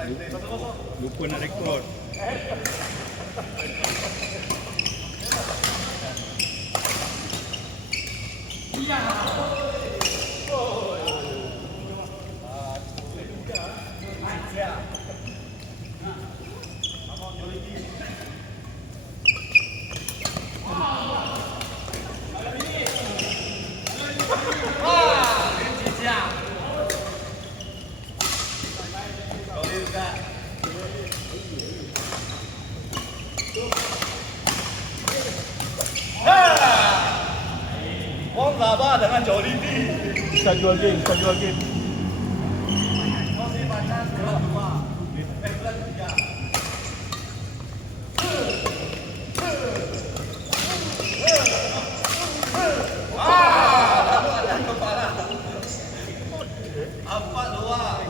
Lupa nak rekod. Bom Sabah dengan Jollibee. Kita jual game, kita jual game. Empat luar.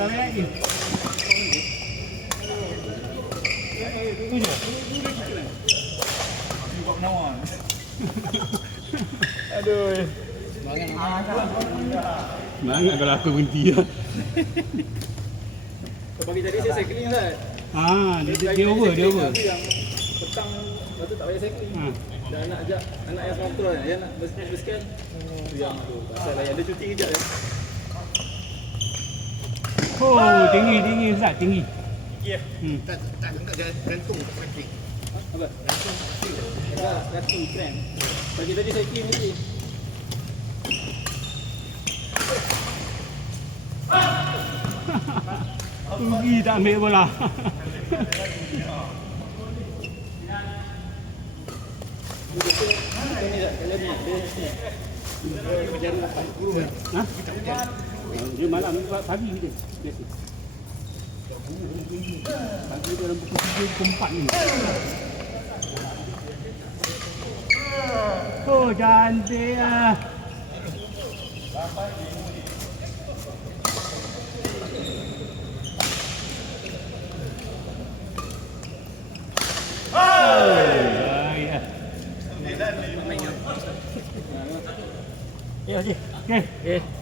Lari lagi. Tu je. Buat penawan. Aduh. Semangat kalau aku berhenti lah. Pagi tadi saya cycling Ustaz. Dia over, dia over. Yang petang lepas tu tak payah cycling. Dan anak ajak anak yang kontrol kan, dia nak bersekian. Yang tu pasal lain ada cuti kejap ya. Oh, tinggi Ustaz, tinggi. Ya. Tak gantung cycling. Apa? Kaki kram. Pagi tadi cycling lagi. Rugi tak ambil bola. Ini dah kalau ni dia berjalan 80 kan. Ha? Dia malam pagi dia. Biasa. Pagi dalam pukul 3 ke 4 ni. Oh, cantik ah.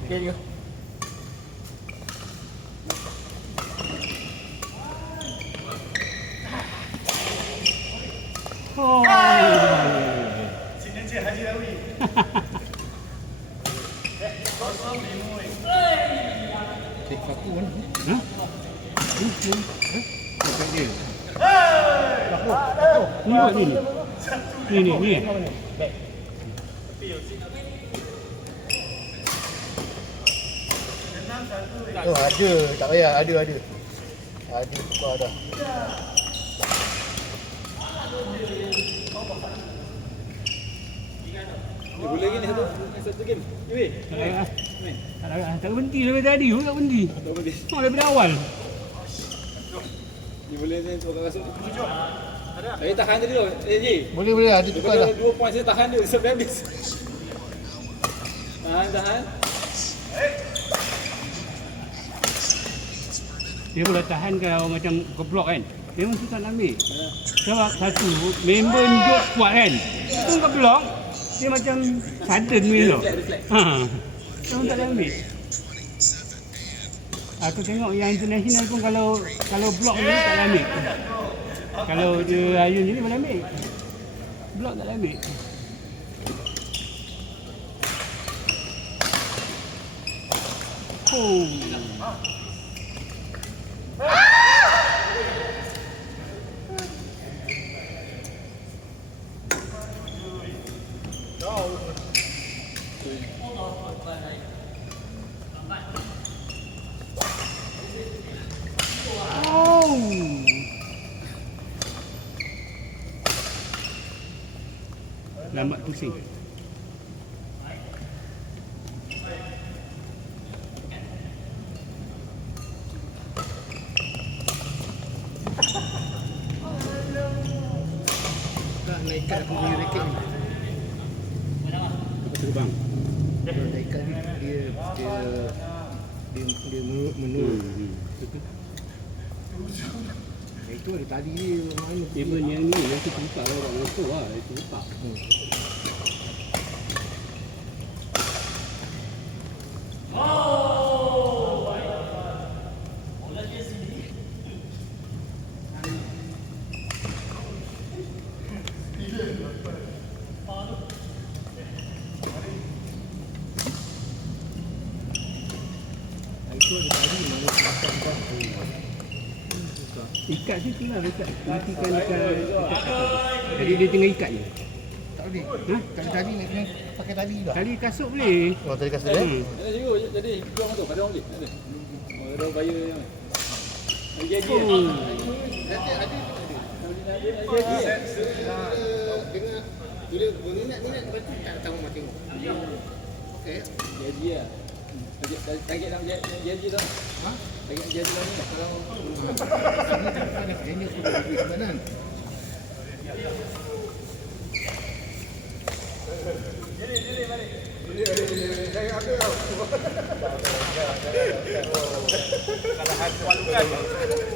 Okey juga. Oh. Signature Haji Rawi. Cek paku kan? Ha? Cek dia. Ni buat ni. Ni. Oh ada, tak payah, ada. Ada tukar dah. Boleh lagi ni satu game. Weh. Tak berhenti sampai tadi pun tak berhenti. Tak boleh. Daripada awal. Ni boleh ni tukar kasut. Saya tahan tadi tu. Ji. Boleh, ada tukar dah. 2 poin saya tahan dia sampai habis. Tahan. Dia boleh tahan kalau macam keblok kan. Memang susah nak ambil. Sebab satu, member duduk kuat kan. Itu keblok, dia macam sudden ni tau. Memang tak boleh ambil. Aku tengok yang international pun kalau blok ni tak boleh ambil. Kalau dia ayun ni boleh ambil. Blok tak boleh ambil. Oh. Lambat pusing. ikat aku punya raket ni. Apa terbang? Kalau tak ikat ni dia menurun. Betul. Itu ada tali dia mana. Even yang ni nanti buka orang motor lah. Itu buka. Itu ada tali mana macam kan. Ikat situ lah dekat. Matikan ikat. Jadi dia tinggal ikat je. Tak boleh. Ha? Tak ada tali nak kena pakai tali juga. Tali kasut boleh. Oh, tali kasut Ada juga jadi jual tu pada orang beli. Ada. Oh, ada bayar yang. Jadi Oh. Dengan bila berminat-minat berarti tak tahu nak tengok. Okey. jadi ah. Target dalam jadi tu. Ha? Target jadi dalam ni kalau Ada kayaknya sudah di sebenan.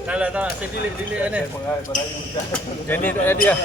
Tak lah, tak. Saya delete ni. Jadi tak jadi lah.